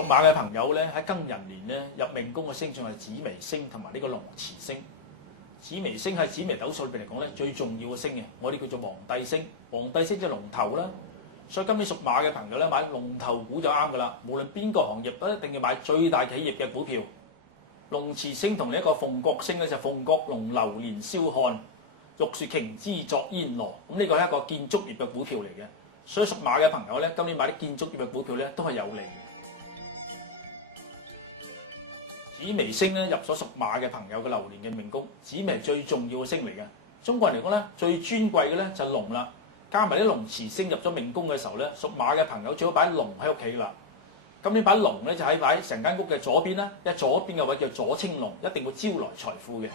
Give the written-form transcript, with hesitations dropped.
屬馬嘅朋友咧喺庚寅年咧入命宮嘅星象係紫微星同埋呢個龍池星。紫微星喺紫微斗數裏邊嚟講咧最重要嘅星嘅，我哋叫做皇帝星。皇帝星即係龍頭啦，所以今年屬馬嘅朋友咧買龍頭股就啱噶啦。無論邊個行業都一定要買最大企業嘅股票。龍池星同呢一個鳳閣星咧就鳳閣龍流年霄漢，玉樹瓊枝作煙羅。咁呢個係一個建築業嘅股票嚟嘅，所以屬馬嘅朋友咧今年買啲建築業嘅股票咧都係有利嘅。紫微星咧入咗屬馬嘅朋友嘅流年嘅命宮，紫微係最重要嘅星嚟嘅。中國人嚟講咧，最尊貴嘅咧就係龍啦，加埋啲龍池星入咗命宮嘅時候咧，屬馬嘅朋友最好擺龍喺屋企啦。今年擺龍咧就喺成間屋嘅左邊啦，因為左邊嘅位叫左青龍，一定會招來財富嘅。